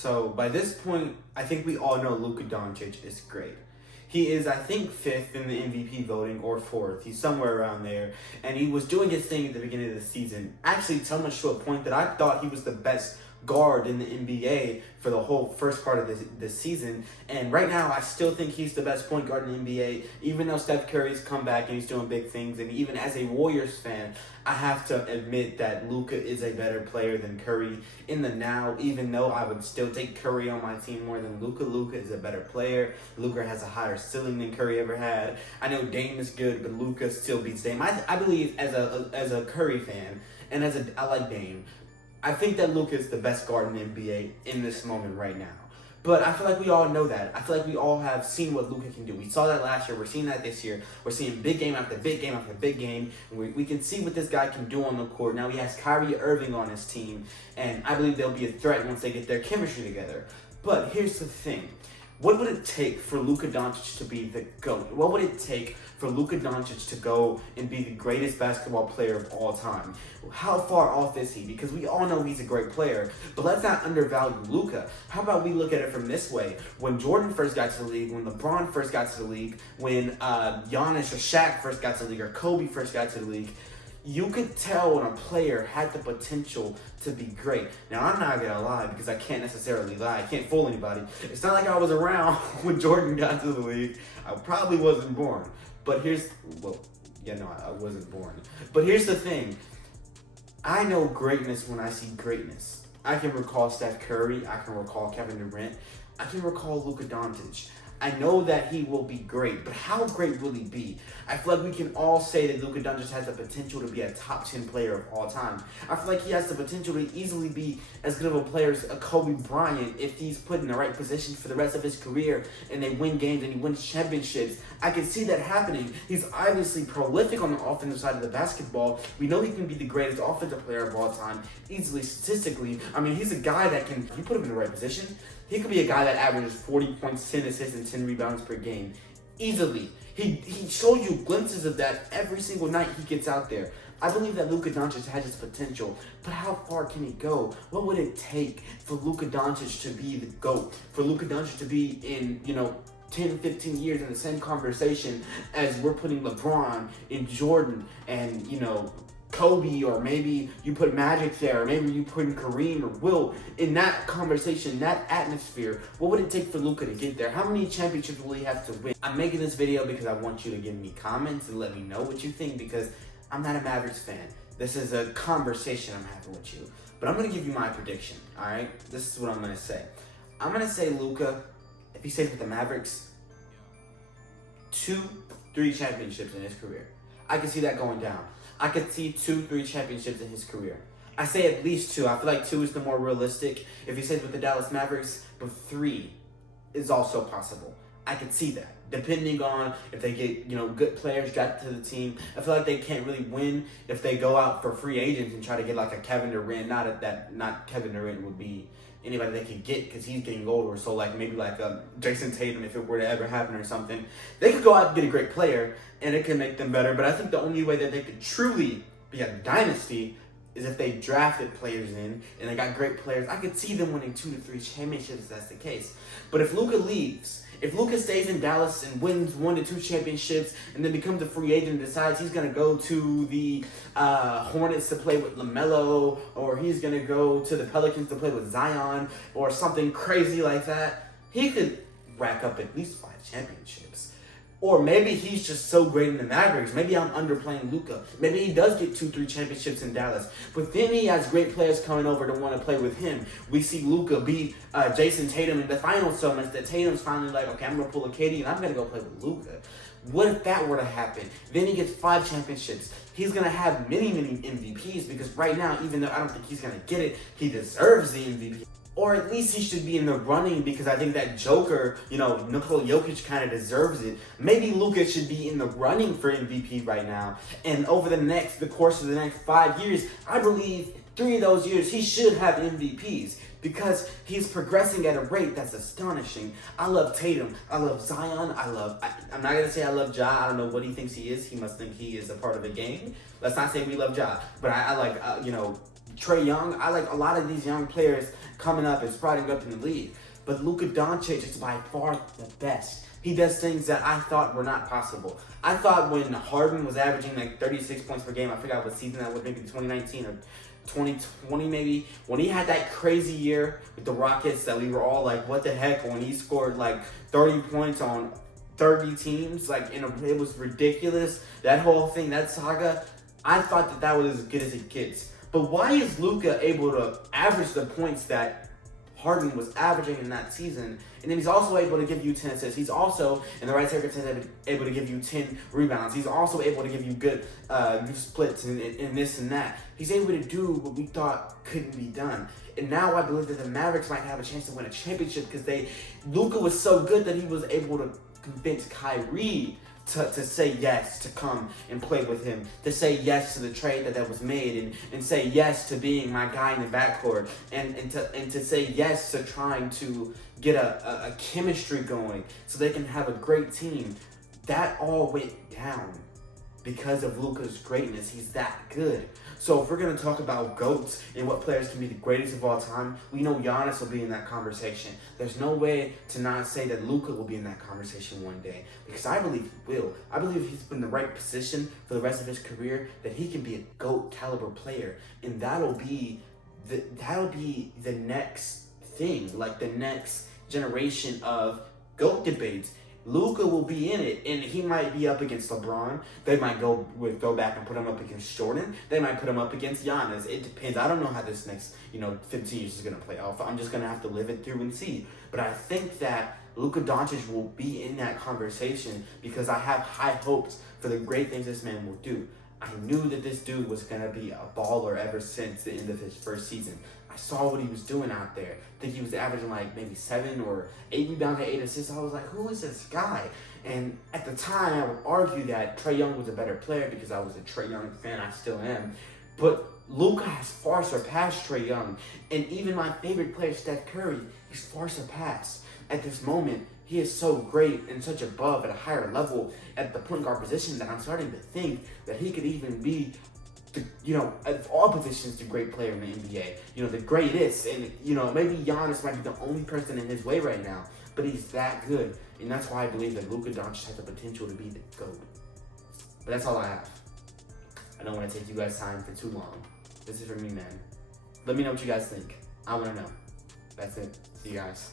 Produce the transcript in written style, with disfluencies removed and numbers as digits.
So by this point, I think we all know Luka Doncic is great. He is, I think, 5th in the MVP voting or 4th. He's somewhere around there. And he was doing his thing at the beginning of the season. Actually, so much to a point that I thought he was the best guard in the NBA for the whole first part of this season. And right now, I still think he's the best point guard in the NBA, even though Steph Curry's come back and he's doing big things. And even as a Warriors fan, I have to admit that Luka is a better player than Curry in the now, even though I would still take Curry on my team more than Luka. Luka is a better player. Luka has a higher ceiling than Curry ever had. I know Dame is good, but Luka still beats Dame. I believe as a Curry fan, and I like Dame, I think that Luka is the best guard in the NBA in this moment right now. But I feel like we all know that. I feel like we all have seen what Luka can do. We saw that last year. We're seeing that this year. We're seeing big game after big game after big game. And we can see what this guy can do on the court. Now he has Kyrie Irving on his team. And I believe they'll be a threat once they get their chemistry together. But here's the thing. What would it take for Luka Doncic to be the GOAT? What would it take for Luka Doncic to go and be the greatest basketball player of all time? How far off is he? Because we all know he's a great player, but let's not undervalue Luka. How about we look at it from this way? When Jordan first got to the league, when LeBron first got to the league, when Giannis or Shaq first got to the league, or Kobe first got to the league, you could tell when a player had the potential to be great. Now, I'm not going to lie because I can't necessarily lie. I can't fool anybody. It's not like I was around when Jordan got to the league. I probably wasn't born. But I wasn't born. But here's the thing. I know greatness when I see greatness. I can recall Steph Curry. I can recall Kevin Durant. I can recall Luka Doncic. I know that he will be great, but how great will he be? I feel like we can all say that Luka Doncic has the potential to be a top 10 player of all time. I feel like he has the potential to easily be as good of a player as a Kobe Bryant if he's put in the right position for the rest of his career and they win games and he wins championships. I can see that happening. He's obviously prolific on the offensive side of the basketball. We know he can be the greatest offensive player of all time, easily statistically. I mean, he's a guy that can, you put him in the right position, he could be a guy that averages 40 points, 10 assists, and 10 rebounds per game. Easily. He shows you glimpses of that every single night he gets out there. I believe that Luka Doncic has his potential, but how far can he go? What would it take for Luka Doncic to be the GOAT? For Luka Doncic to be in, 10, 15 years in the same conversation as we're putting LeBron and Jordan and, Kobe, or maybe you put Magic there, or maybe you put in Kareem or Wilt in that conversation, that atmosphere. What would it take for Luka to get there? How many championships will he have to win? I'm making this video because I want you to give me comments and let me know what you think, because I'm not a Mavericks fan. This is a conversation I'm having with you. But I'm going to give you my prediction, all right? This is what I'm going to say. I'm going to say Luka, if he stays with the Mavericks, 2-3 championships in his career. I can see that going down. I could see 2-3 championships in his career. I say at least 2. I feel like 2 is the more realistic if he stays with the Dallas Mavericks, but 3 is also possible. I could see that, depending on if they get, good players drafted to the team. I feel like they can't really win if they go out for free agents and try to get like a Kevin Durant. Not Kevin Durant would be anybody they could get because he's getting older. So maybe Jason Tatum, if it were to ever happen or something, they could go out and get a great player and it can make them better. But I think the only way that they could truly be a dynasty is if they drafted players in and they got great players. I could see them winning 2-3 championships if that's the case. But if Luka leaves, if Luka stays in Dallas and wins 1-2 championships and then becomes a free agent and decides he's going to go to the Hornets to play with LaMelo, or he's going to go to the Pelicans to play with Zion, or something crazy like that, he could rack up at least 5 championships. Or maybe he's just so great in the Mavericks. Maybe I'm underplaying Luka. Maybe he does get 2-3 championships in Dallas. But then he has great players coming over to want to play with him. We see Luka beat Jason Tatum in the finals so much that Tatum's finally like, okay, I'm going to pull a KD and I'm going to go play with Luka. What if that were to happen? Then he gets 5 championships. He's going to have many, many MVPs, because right now, even though I don't think he's going to get it, he deserves the MVP. Or at least he should be in the running, because I think that Joker, Nikola Jokic kind of deserves it. Maybe Luka should be in the running for MVP right now. And over the course of the next 5 years, I believe 3 of those years he should have MVPs, because he's progressing at a rate that's astonishing. I love Tatum. I love Zion. I'm not going to say I love Ja. I don't know what he thinks he is. He must think he is a part of the game. Let's not say we love Ja. But I like, Trae Young. I like a lot of these young players coming up and sprouting up in the league. But Luka Doncic is by far the best. He does things that I thought were not possible. I thought when Harden was averaging like 36 points per game, I forgot what season that was, maybe 2019 or 2020 maybe, when he had that crazy year with the Rockets that we were all like, what the heck, when he scored like 30 points on 30 teams, like it was ridiculous. That whole thing, that saga, I thought that was as good as it gets. But why is Luka able to average the points that Harden was averaging in that season, and then he's also able to give you 10 assists. He's also, in the right circumstances, able to give you 10 rebounds. He's also able to give you good splits and this and that. He's able to do what we thought couldn't be done. And now I believe that the Mavericks might have a chance to win a championship because Luka was so good that he was able to convince Kyrie to say yes to come and play with him, to say yes to the trade that was made, and say yes to being my guy in the backcourt, and to say yes to trying to get a chemistry going so they can have a great team. That all went down because of Luka's greatness. He's that good. So if we're going to talk about GOATs and what players can be the greatest of all time, we know Giannis will be in that conversation. There's no way to not say that Luka will be in that conversation one day, because I believe he will. I believe he's in the right position for the rest of his career, that he can be a GOAT caliber player, and that'll be the next thing, like the next generation of GOAT debates. Luka will be in it, and he might be up against LeBron. They might go back and put him up against Jordan. They might put him up against Giannis. It depends. I don't know how this next 15 years is going to play off. I'm just going to have to live it through and see. But I think that Luka Doncic will be in that conversation because I have high hopes for the great things this man will do. I knew that this dude was going to be a baller ever since the end of his first season. I saw what he was doing out there. I think he was averaging like maybe 7 or 8 rebounds and 8 assists. I was like, who is this guy? And at the time, I would argue that Trae Young was a better player because I was a Trae Young fan. I still am. But Luka has far surpassed Trae Young. And even my favorite player, Steph Curry, he's far surpassed. At this moment, he is so great and such above at a higher level at the point guard position that I'm starting to think that he could even be at all positions, the great player in the NBA. The greatest. And, maybe Giannis might be the only person in his way right now. But he's that good. And that's why I believe that Luka Doncic has the potential to be the GOAT. But that's all I have. I don't want to take you guys' time for too long. This is for me, man. Let me know what you guys think. I want to know. That's it. See you guys.